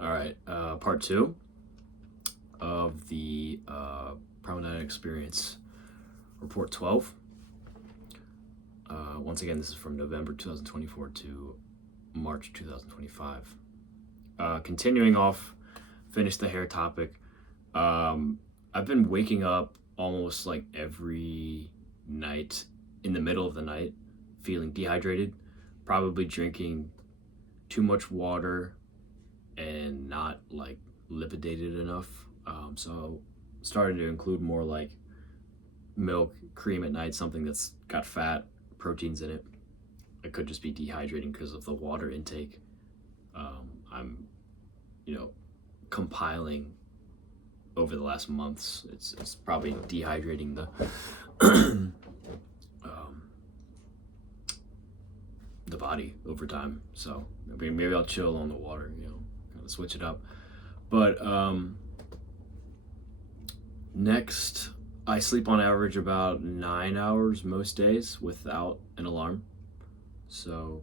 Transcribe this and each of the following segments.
All right, part two of the Primal Experience Report 12. Once again, this is from November 2024 to March 2025. Continuing off, finish the hair topic. I've been waking up almost like every night in the middle of the night feeling dehydrated, probably drinking too much water and not like lipidated enough. So starting to include more like milk, cream at night, something that's got fat, proteins in it. It could just be dehydrating because of the water intake. I'm, compiling over the last months. It's probably dehydrating the body over time. So maybe I'll chill on the water, kind of switch it up. But next, I sleep on average about 9 hours most days without an alarm. So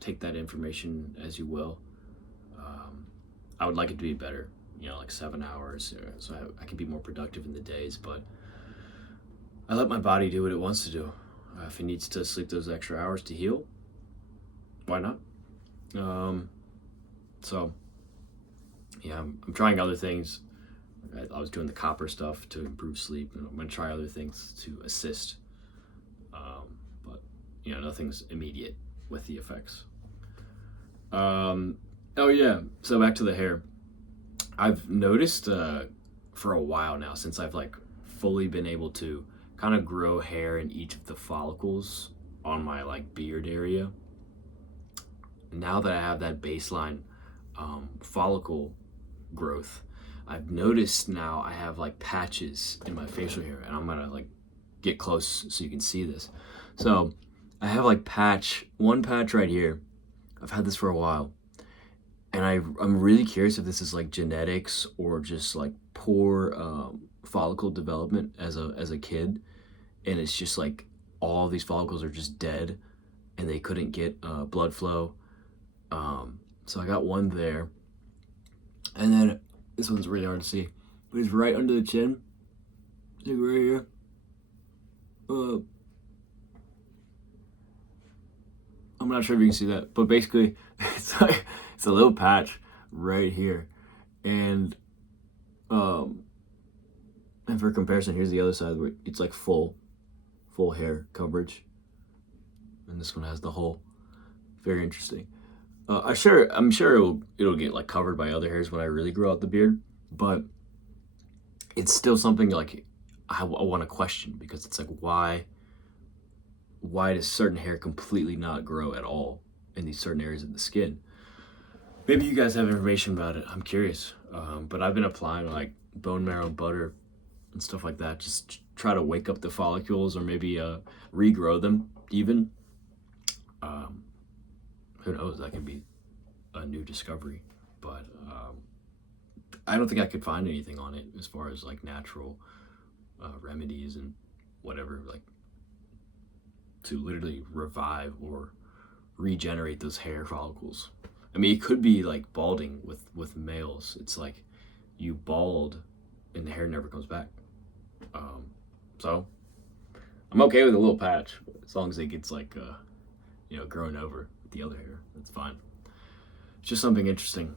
take that information as you will. I would like it to be better, like 7 hours, so I can be more productive in the days. But I let my body do what it wants to do. If it needs to sleep those extra hours to heal, why not? So yeah, I'm trying other things. I was doing the copper stuff to improve sleep, and I'm going to try other things to assist. But nothing's immediate with the effects. Oh yeah, so back to the hair. I've noticed for a while now, since I've like fully been able to kind of grow hair in each of the follicles on my like beard area. Now that I have that baseline follicle growth, I've noticed now I have like patches in my facial hair, and I'm gonna like get close so you can see this. So I have like one patch right here. I've had this for a while, and I'm really curious if this is like genetics or just like poor follicle development as a kid, and it's just like all these follicles are just dead, and they couldn't get blood flow. So I got one there, and then this one's really hard to see, but it's right under the chin. See right here. I'm not sure if you can see that, but basically, it's a little patch right here, and for comparison, here's the other side where it's like full hair coverage, and this one has the hole. Very interesting. I'm sure it'll get like covered by other hairs when I really grow out the beard, but it's still something like I want to question, because it's like why does certain hair completely not grow at all in these certain areas of the skin? Maybe you guys have information about it. I'm curious. But I've been applying like bone marrow butter and stuff like that, just try to wake up the follicles, or maybe regrow them even. Who knows? That could be a new discovery, but I don't think I could find anything on it as far as like natural remedies and whatever, like to literally revive or regenerate those hair follicles. I mean, it could be like balding with males. It's like you bald and the hair never comes back. So I'm okay with a little patch, as long as it gets like grown over with the other hair. That's fine. It's just something interesting.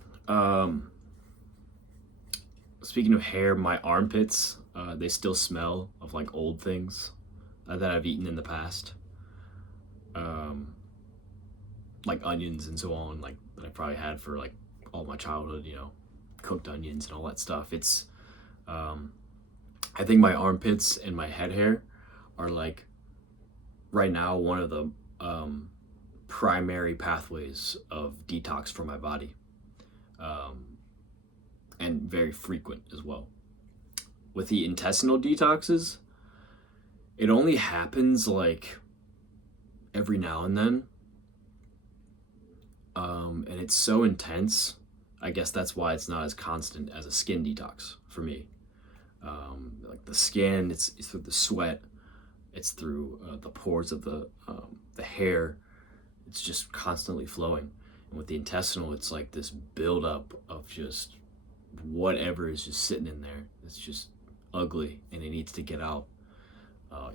Speaking of hair, my armpits, they still smell of like old things that I've eaten in the past. Like onions and so on, like that I probably had for like all my childhood, cooked onions and all that stuff. It's, I think my armpits and my head hair are like right now one of the primary pathways of detox for my body, and very frequent as well. With the intestinal detoxes, it only happens like every now and then, and it's so intense. I guess that's why it's not as constant as a skin detox for me. Like the skin, it's through the sweat, it's through the pores of the hair. It's just constantly flowing. And with the intestinal, it's like this buildup of just whatever is just sitting in there. It's just ugly and it needs to get out.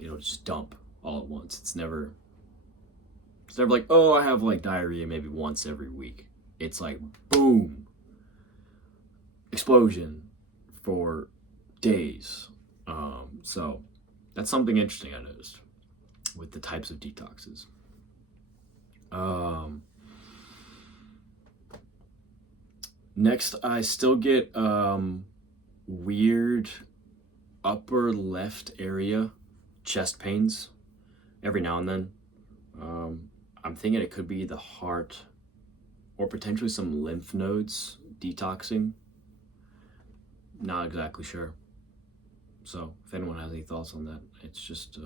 It'll just dump all at once. It's never like, oh, I have like diarrhea maybe once every week. It's like boom, explosion for days. So that's something interesting I noticed with the types of detoxes. Next, I still get weird upper left area chest pains every now and then. I'm thinking it could be the heart or potentially some lymph nodes detoxing. Not exactly sure. So if anyone has any thoughts on that, it's just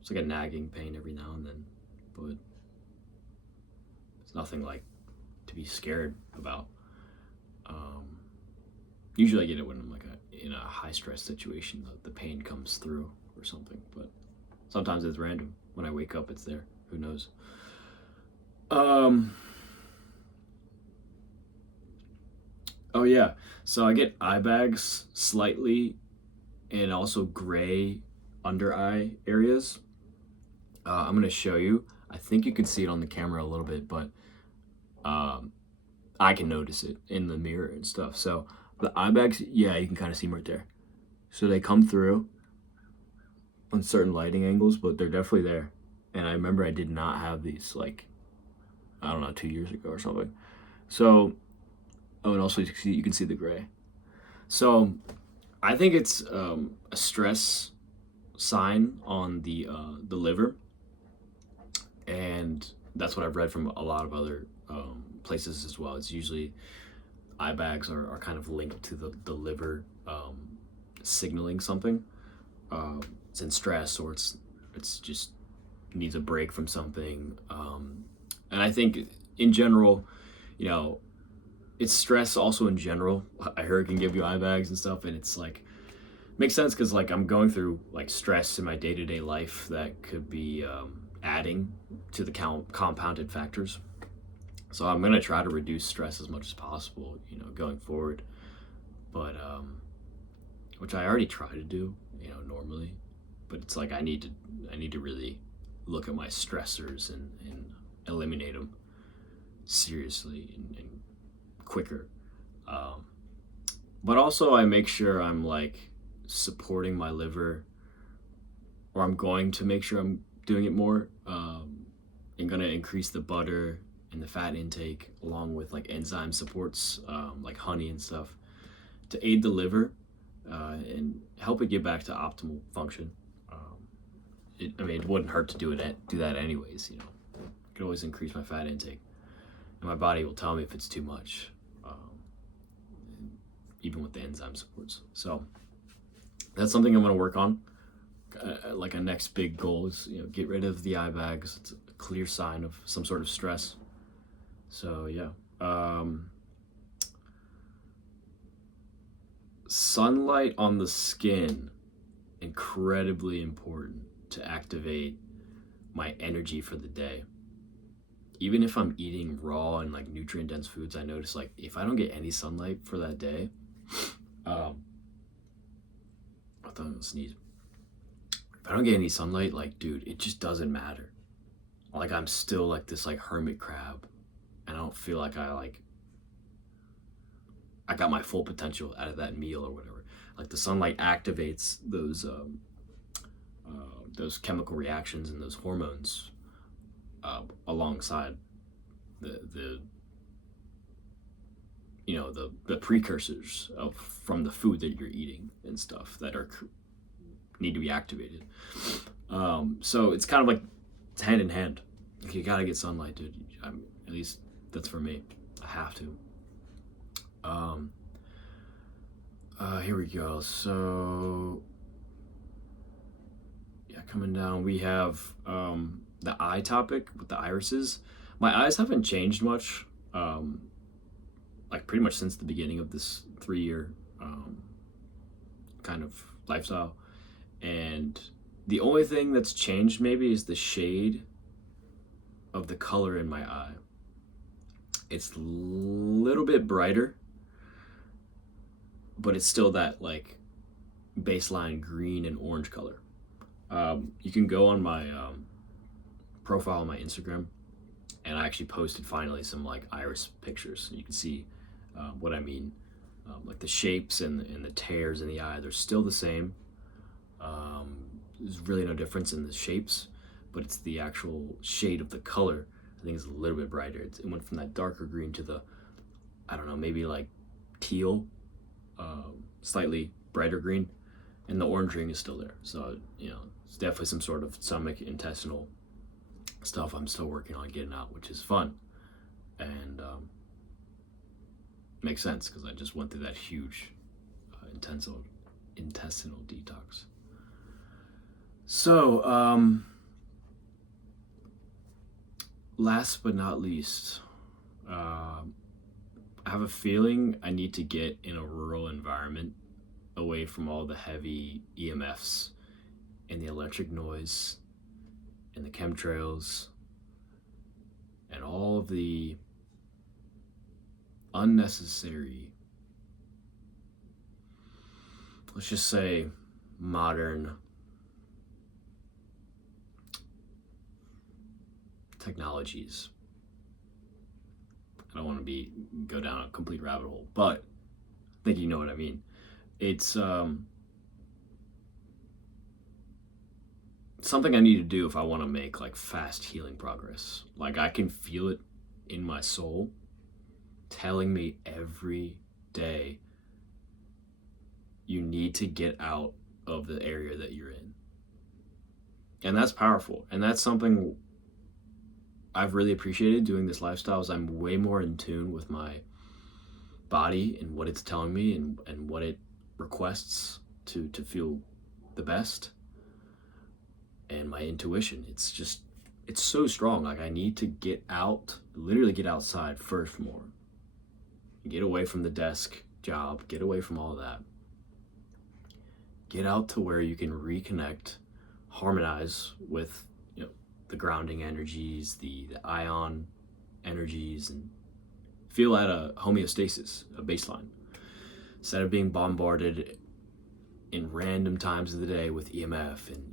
it's like a nagging pain every now and then, but it's nothing like to be scared about. Usually I get it when I'm like in a high stress situation, the pain comes through or something, but sometimes it's random. When I wake up, it's there. Who knows? Oh yeah, so I get eye bags slightly and also gray under eye areas. I'm gonna show you. I think you can see it on the camera a little bit, but I can notice it in the mirror and stuff. So the eye bags, yeah, you can kind of see them right there. So they come through on certain lighting angles, but they're definitely there. And I remember I did not have these like, I don't know, 2 years ago or something. So, oh, and also you can see the gray. So I think it's a stress sign on the liver, and that's what I've read from a lot of other places as well. It's usually eye bags are kind of linked to the liver signaling something. It's in stress, or it's just needs a break from something. And I think in general, you know, it's stress also in general. I heard it can give you eye bags and stuff, and it's like makes sense because like I'm going through like stress in my day-to-day life that could be adding to the compounded factors. So I'm gonna try to reduce stress as much as possible, you know, going forward. But which I already try to do, you know, normally. But it's like I need to really look at my stressors and eliminate them seriously and quicker. But also I make sure I'm like supporting my liver, or I'm going to make sure I'm doing it more. I'm gonna increase the butter and the fat intake along with like enzyme supports, like honey and stuff, to aid the liver and help it get back to optimal function. It wouldn't hurt to do that anyways, you know. I could always increase my fat intake, and my body will tell me if it's too much, even with the enzyme supports. So that's something I'm going to work on. Like a next big goal is, you know, get rid of the eye bags. It's a clear sign of some sort of stress. So yeah. Sunlight on the skin, incredibly important to activate my energy for the day. Even if I'm eating raw and like nutrient dense foods, I notice like if I don't get any sunlight for that day, I thought I would sneeze. If I don't get any sunlight, like dude, it just doesn't matter. Like I'm still like this like hermit crab, and I don't feel like I got my full potential out of that meal or whatever. Like the sunlight activates those chemical reactions and those hormones alongside the you know the precursors from the food that you're eating and stuff that need to be activated. So it's kind of like it's hand in hand. Like you gotta get sunlight, dude. At least that's for me. I have to. Here we go. So yeah, coming down, we have the eye topic with the irises. My eyes haven't changed much, like pretty much since the beginning of this 3-year kind of lifestyle. And the only thing that's changed maybe is the shade of the color in my eye. It's a little bit brighter, but it's still that like baseline green and orange color. You can go on my profile on my Instagram, and I actually posted finally some like iris pictures. You can see what I mean. Like the shapes and the tears in the eye, they're still the same. There's really no difference in the shapes, but it's the actual shade of the color. I think it's a little bit brighter. It went from that darker green to the, I don't know, maybe like teal, slightly brighter green, and the orange ring is still there. So, it's definitely some sort of stomach intestinal stuff I'm still working on getting out, which is fun. And makes sense because I just went through that huge intestinal detox. So, last but not least, I have a feeling I need to get in a rural environment away from all the heavy EMFs and the electric noise and the chemtrails and all of the unnecessary, let's just say, modern technologies. I don't want to go down a complete rabbit hole, but I think you know what I mean. It's something I need to do if I want to make like fast healing progress. Like I can feel it in my soul telling me every day, you need to get out of the area that you're in. And that's powerful. And that's something I've really appreciated doing this lifestyle, is I'm way more in tune with my body and what it's telling me and what it requests to feel the best. And my intuition, it's so strong. Like I need to get out, literally get outside first more. Get away from the desk job, get away from all of that. Get out to where you can reconnect, harmonize with the grounding energies, the ion energies, and feel at a homeostasis, a baseline. Instead of being bombarded in random times of the day with EMF and,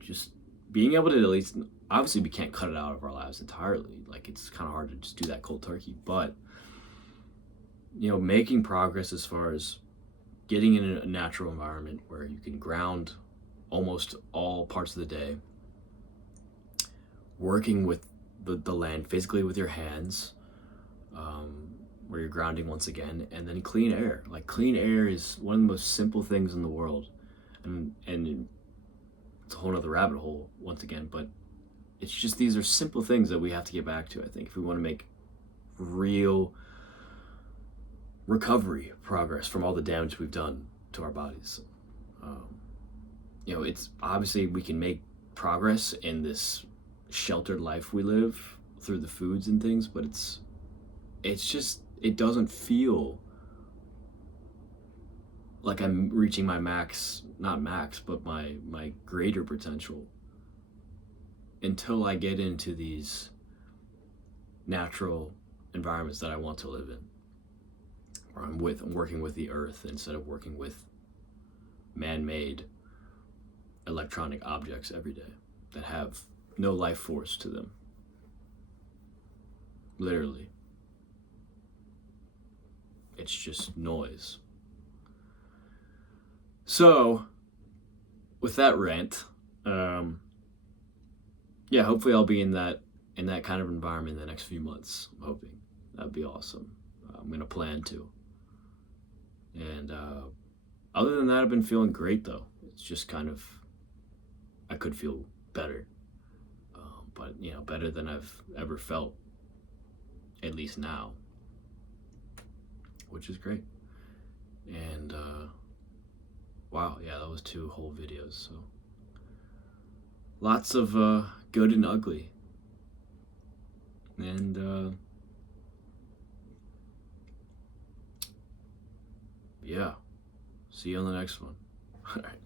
just being able to at least, obviously we can't cut it out of our lives entirely. Like it's kind of hard to just do that cold turkey, but, making progress as far as getting in a natural environment where you can ground almost all parts of the day, working with the land physically with your hands, where you're grounding once again, and then clean air. Like clean air is one of the most simple things in the world, and it's a whole other rabbit hole once again, but it's just, these are simple things that we have to get back to, I think, if we want to make real recovery progress from all the damage we've done to our bodies. It's obviously we can make progress in this sheltered life we live through the foods and things, but it's just, it doesn't feel like I'm reaching my not max, but my greater potential until I get into these natural environments that I want to live in, where I'm working with the earth instead of working with man-made electronic objects every day that have no life force to them. Literally. It's just noise. So, with that rant, hopefully I'll be in that kind of environment in the next few months. I'm hoping. That'd be awesome. I'm going to plan to. And other than that, I've been feeling great, though. It's just kind of, I could feel better. But, better than I've ever felt, at least now, which is great. And, wow, yeah, that was 2 whole videos, so lots of good and ugly. And, yeah, see you on the next one. All right.